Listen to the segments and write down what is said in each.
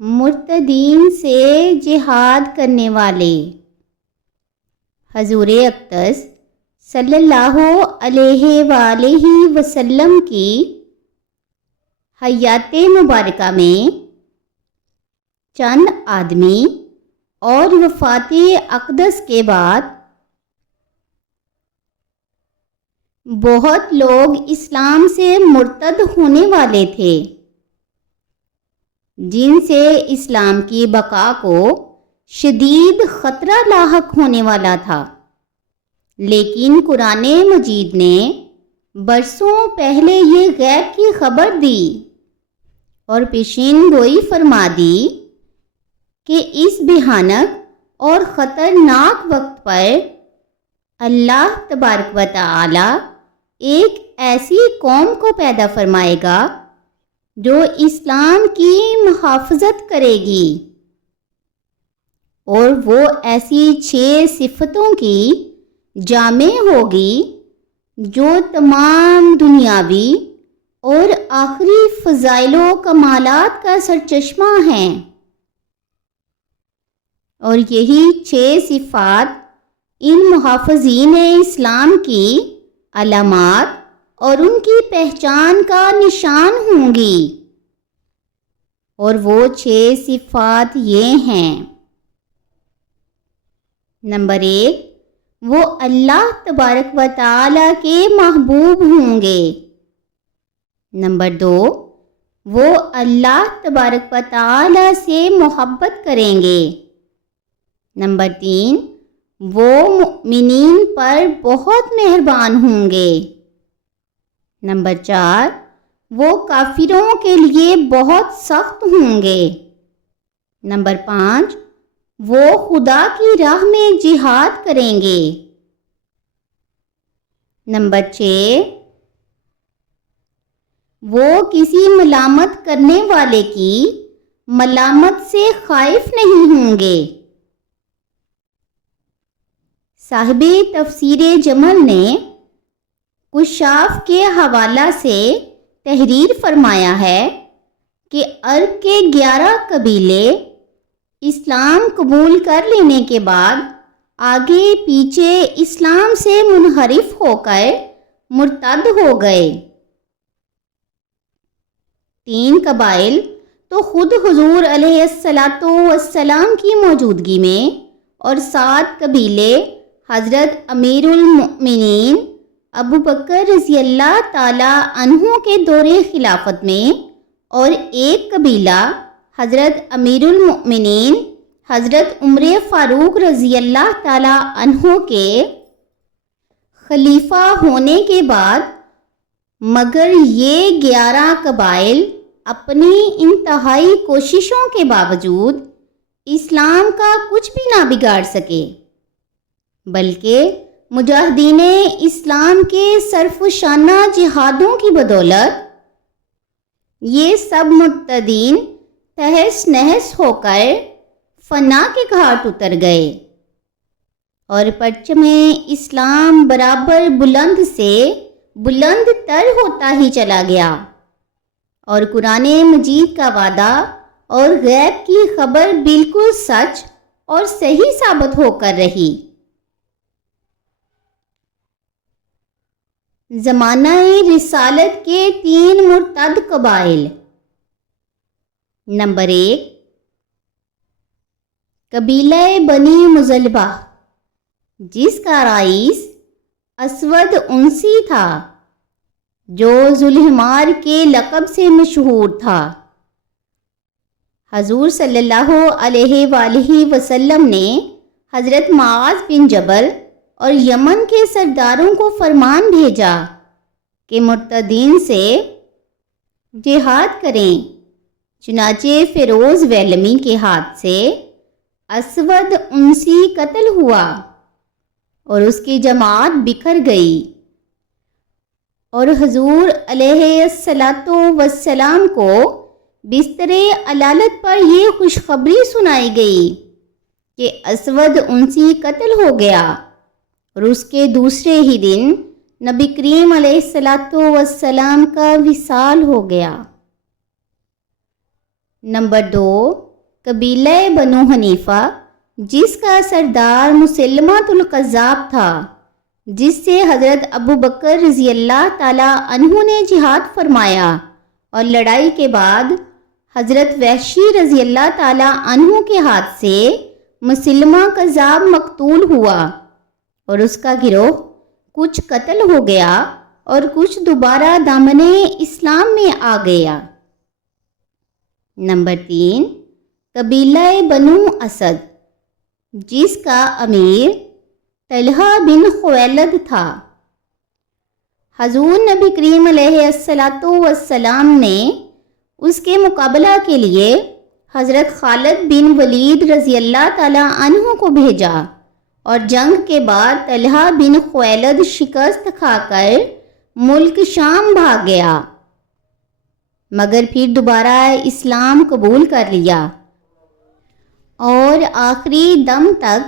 مرتدین سے جہاد کرنے والے حضور اقدس صلی اللہ علیہ وآلہ وسلم کی حیات مبارکہ میں چند آدمی اور وفات اقدس کے بعد بہت لوگ اسلام سے مرتد ہونے والے تھے، جن سے اسلام کی بقا کو شدید خطرہ لاحق ہونے والا تھا۔ لیکن قرآن مجید نے برسوں پہلے یہ غیب کی خبر دی اور پیشین گوئی فرما دی کہ اس بھیانک اور خطرناک وقت پر اللہ تبارک و تعالی ایک ایسی قوم کو پیدا فرمائے گا جو اسلام کی محافظت کرے گی، اور وہ ایسی 6 صفتوں کی جامع ہوگی جو تمام دنیاوی اور آخری فضائل و کمالات کا سرچشمہ ہیں، اور یہی 6 صفات ان محافظین اسلام کی علامات اور ان کی پہچان کا نشان ہوں گی، اور وہ 6 صفات یہ ہیں۔ نمبر 1، وہ اللہ تبارک و تعالی کے محبوب ہوں گے۔ نمبر 2، وہ اللہ تبارک و تعالی سے محبت کریں گے۔ نمبر 3، وہ مؤمنین پر بہت مہربان ہوں گے۔ نمبر 4، وہ کافروں کے لیے بہت سخت ہوں گے۔ نمبر 5، وہ خدا کی راہ میں جہاد کریں گے۔ نمبر 6، وہ کسی ملامت کرنے والے کی ملامت سے خائف نہیں ہوں گے۔ صاحب تفسیر جمل نے کشاف کے حوالہ سے تحریر فرمایا ہے کہ عرب کے 11 قبیلے اسلام قبول کر لینے کے بعد آگے پیچھے اسلام سے منحرف ہو کر مرتد ہو گئے۔ 3 قبائل تو خود حضور علیہ السلام کی موجودگی میں، اور 7 قبیلے حضرت امیر المؤمنین ابو بکر رضی اللہ تعالی عنہ کے دور خلافت میں، اور 1 قبیلہ حضرت امیر المؤمنین حضرت عمر فاروق رضی اللہ تعالی عنہ کے خلیفہ ہونے کے بعد، مگر یہ 11 قبائل اپنی انتہائی کوششوں کے باوجود اسلام کا کچھ بھی نہ بگاڑ سکے، بلکہ مجاہدین اسلام کے صرف شانہ جہادوں کی بدولت یہ سب مرتدین تہس نہس ہو کر فنا کے گھاٹ اتر گئے، اور پرچم اسلام برابر بلند سے بلند تر ہوتا ہی چلا گیا، اور قرآن مجید کا وعدہ اور غیب کی خبر بالکل سچ اور صحیح ثابت ہو کر رہی۔ زمانہ رسالت کے 3 مرتد قبائل۔ نمبر 1، قبیلہ بنی مزلبہ، جس کا رئیس اسود عنسی تھا، جو ذوالحمار کے لقب سے مشہور تھا۔ حضور صلی اللہ علیہ وآلہ وسلم نے حضرت معاذ بن جبل اور یمن کے سرداروں کو فرمان بھیجا کہ مرتدین سے جہاد کریں۔ چنانچہ فیروز ویلمی کے ہاتھ سے اسود عنسی قتل ہوا اور اس کی جماعت بکھر گئی، اور حضور علیہ السلام کو بستر علالت پر یہ خوشخبری سنائی گئی کہ اسود عنسی قتل ہو گیا، اور اس کے دوسرے ہی دن نبی کریم علیہ السلام کا وصال ہو گیا۔ نمبر 2، قبیلہ بنو حنیفہ جس کا سردار مسلمۃ القذاب تھا، جس سے حضرت ابو بکر رضی اللہ تعالیٰ عنہ نے جہاد فرمایا اور لڑائی کے بعد حضرت وحشی رضی اللہ تعالیٰ عنہ کے ہاتھ سے مسلمہ کذاب مقتول ہوا اور اس کا گروہ کچھ قتل ہو گیا اور کچھ دوبارہ دامن اسلام میں آ گیا۔ نمبر 3، قبیلہ بنو اسد جس کا امیر طلحہ بن خویلد تھا۔ حضور نبی کریم علیہ السلام نے اس کے مقابلہ کے لیے حضرت خالد بن ولید رضی اللہ تعالیٰ عنہ کو بھیجا اور جنگ کے بعد طلحہ بن خویلد شکست کھا کر ملک شام بھاگ گیا، مگر پھر دوبارہ اسلام قبول کر لیا اور آخری دم تک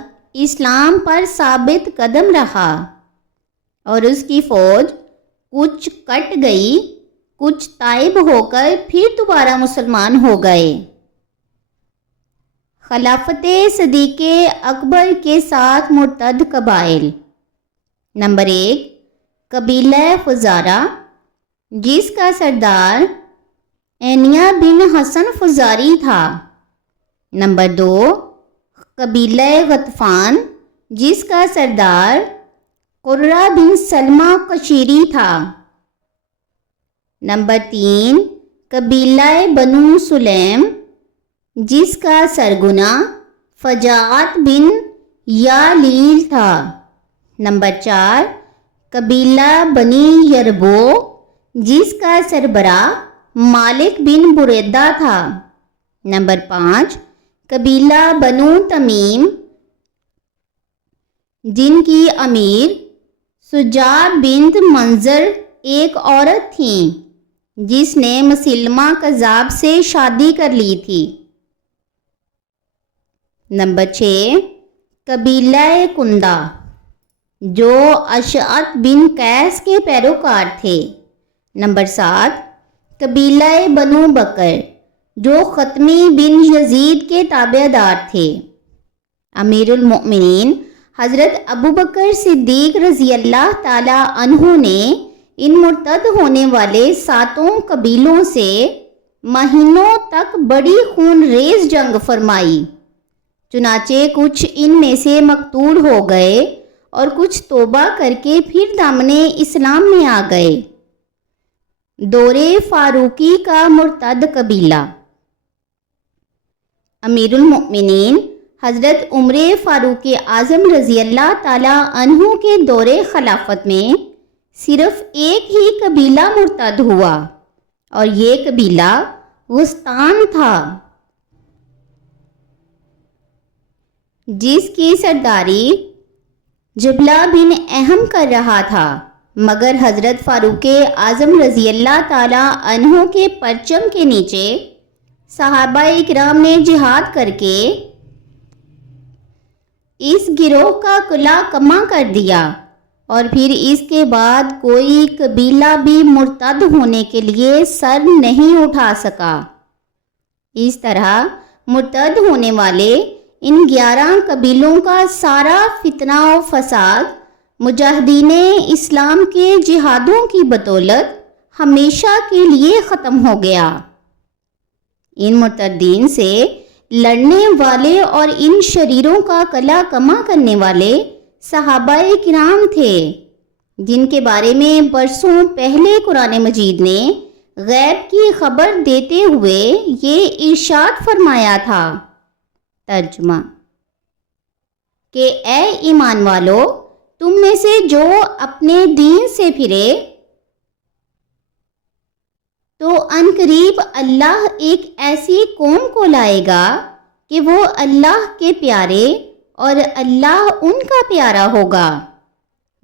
اسلام پر ثابت قدم رہا، اور اس کی فوج کچھ کٹ گئی، کچھ تائب ہو کر پھر دوبارہ مسلمان ہو گئے۔ خلافت صدیق اکبر کے ساتھ مرتد قبائل۔ نمبر 1، قبیلہ فزارہ جس کا سردار اینیا بن حسن فزاری تھا۔ نمبر 2، قبیلہ غطفان جس کا سردار قرہ بن سلمہ قشیری تھا۔ نمبر 3، قبیلہ بنو سلیم جس کا سرگنا فجاعت بن یالیل تھا۔ نمبر 4، قبیلہ بنی یربو جس کا سربراہ مالک بن بریدہ تھا۔ نمبر 5، قبیلہ بنو تمیم جن کی امیر سجار بنت منظر ایک عورت تھیں جس نے مسلمہ کذاب سے شادی کر لی تھی۔ نمبر 6، قبیلہ کندہ جو اشعت بن قیس کے پیروکار تھے۔ نمبر 7، قبیلہ بنو بکر جو ختمی بن یزید کے تابع دار تھے۔ امیر المؤمنین حضرت ابو بکر صدیق رضی اللہ تعالیٰ عنہ نے ان مرتد ہونے والے 7 قبیلوں سے مہینوں تک بڑی خون ریز جنگ فرمائی، چنانچہ کچھ ان میں سے مقتول ہو گئے اور کچھ توبہ کر کے پھر دامن اسلام میں آ گئے۔ دور فاروقی کا مرتد قبیلہ۔ امیر المؤمنین حضرت عمر فاروق اعظم رضی اللہ تعالیٰ عنہ کے دور خلافت میں صرف ایک ہی قبیلہ مرتد ہوا اور یہ قبیلہ غسطان تھا، جس کی سرداری جبلہ بن اہم کر رہا تھا، مگر حضرت فاروق اعظم رضی اللہ تعالیٰ عنہ کے پرچم کے نیچے صحابہ اکرام نے جہاد کر کے اس گروہ کا قلعہ کما کر دیا، اور پھر اس کے بعد کوئی قبیلہ بھی مرتد ہونے کے لیے سر نہیں اٹھا سکا۔ اس طرح مرتد ہونے والے ان 11 قبیلوں کا سارا فتنہ و فساد مجاہدین اسلام کے جہادوں کی بدولت ہمیشہ کے لیے ختم ہو گیا۔ ان مرتدین سے لڑنے والے اور ان شریروں کا قلعہ کما کرنے والے صحابہ کرام تھے، جن کے بارے میں برسوں پہلے قرآن مجید نے غیب کی خبر دیتے ہوئے یہ ارشاد فرمایا تھا۔ ترجمہ کہ اے ایمان والو، تم میں سے جو اپنے دین سے پھرے تو ان قریب اللہ ایک ایسی قوم کو لائے گا کہ وہ اللہ کے پیارے اور اللہ ان کا پیارا ہوگا۔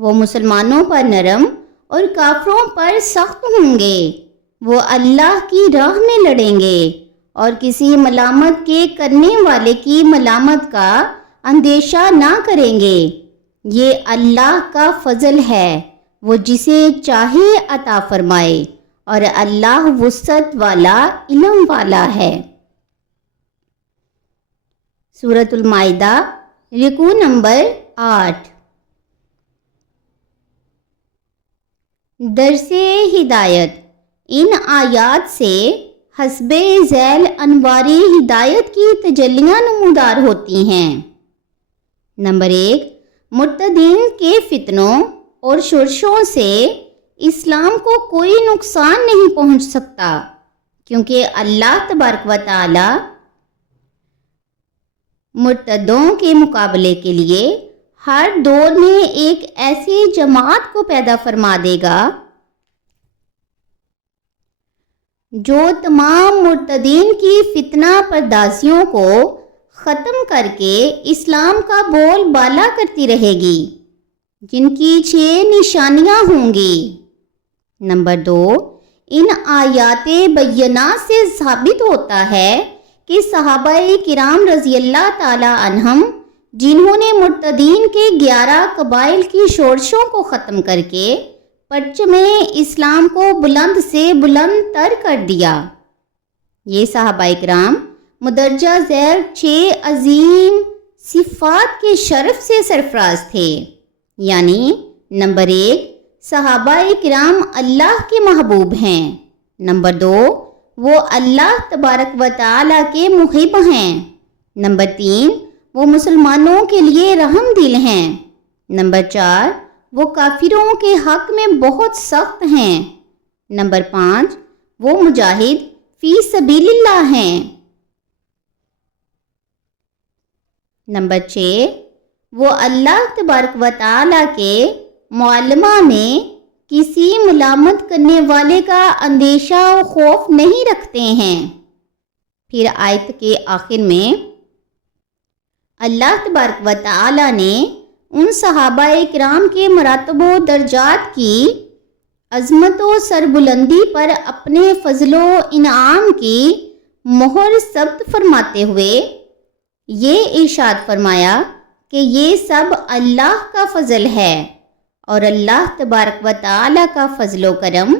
وہ مسلمانوں پر نرم اور کافروں پر سخت ہوں گے۔ وہ اللہ کی راہ میں لڑیں گے اور کسی ملامت کے کرنے والے کی ملامت کا اندیشہ نہ کریں گے۔ یہ اللہ کا فضل ہے، وہ جسے چاہے عطا فرمائے، اور اللہ وسعت والا علم والا ہے۔ سورۃ المائدہ رکوع نمبر 8۔ درس ہدایت۔ ان آیات سے حسب ذیل انوار ہدایت کی تجلیاں نمودار ہوتی ہیں۔ نمبر 1، مرتدین کے فتنوں اور شورشوں سے اسلام کو کوئی نقصان نہیں پہنچ سکتا، کیونکہ اللہ تبارک و تعالی مرتدوں کے مقابلے کے لیے ہر دور میں ایک ایسی جماعت کو پیدا فرما دے گا جو تمام مرتدین کی فتنہ پردازیوں کو ختم کر کے اسلام کا بول بالا کرتی رہے گی، جن کی 6 نشانیاں ہوں گی۔ نمبر 2، ان آیات بینات سے ثابت ہوتا ہے کہ صحابہ کرام رضی اللہ تعالی عنہم، جنہوں نے مرتدین کے 11 قبائل کی شورشوں کو ختم کر کے پرچم اسلام کو بلند سے بلند تر کر دیا، یہ صحابہ کرام مدرجہ ذیل 6 عظیم صفات کے شرف سے سرفراز تھے، یعنی نمبر 1، صحابہ کرام اللہ کے محبوب ہیں۔ نمبر 2، وہ اللہ تبارک و تعالی کے محب ہیں۔ نمبر 3، وہ مسلمانوں کے لیے رحم دل ہیں۔ نمبر 4، وہ کافروں کے حق میں بہت سخت ہیں۔ نمبر 5، وہ مجاہد فی سبیل اللہ ہیں۔ نمبر 6، وہ اللہ تبارک و تعالی کے معلمہ میں کسی ملامت کرنے والے کا اندیشہ و خوف نہیں رکھتے ہیں۔ پھر آیت کے آخر میں اللہ تبارک و تعالی نے ان صحابہ کرام کے مراتب و درجات کی عظمت و سربلندی پر اپنے فضل و انعام کی مہر ثبت فرماتے ہوئے یہ ارشاد فرمایا کہ یہ سب اللہ کا فضل ہے، اور اللہ تبارک و تعالی کا فضل و کرم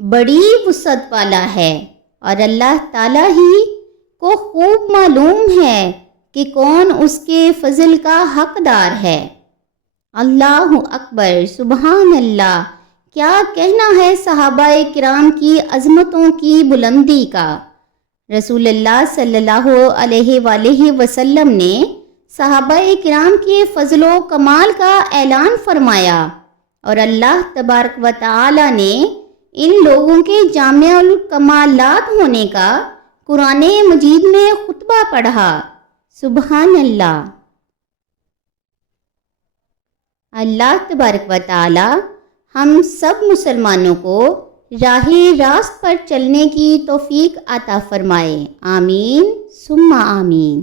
بڑی وسعت والا ہے، اور اللہ تعالی ہی کو خوب معلوم ہے کہ کون اس کے فضل کا حقدار ہے۔ اللہ اکبر، سبحان اللہ۔ کیا کہنا ہے صحابہ کرام کی عظمتوں کی بلندی کا۔ رسول اللہ صلی اللہ علیہ وآلہ وسلم نے صحابہ کرام کے فضل و کمال کا اعلان فرمایا، اور اللہ تبارک و تعالی نے ان لوگوں کے جامع الکمالات ہونے کا قرآن مجید میں خطبہ پڑھا۔ سبحان اللہ۔ اللہ تبارک و تعالی ہم سب مسلمانوں کو راہ راست پر چلنے کی توفیق عطا فرمائے، آمین ثم آمین۔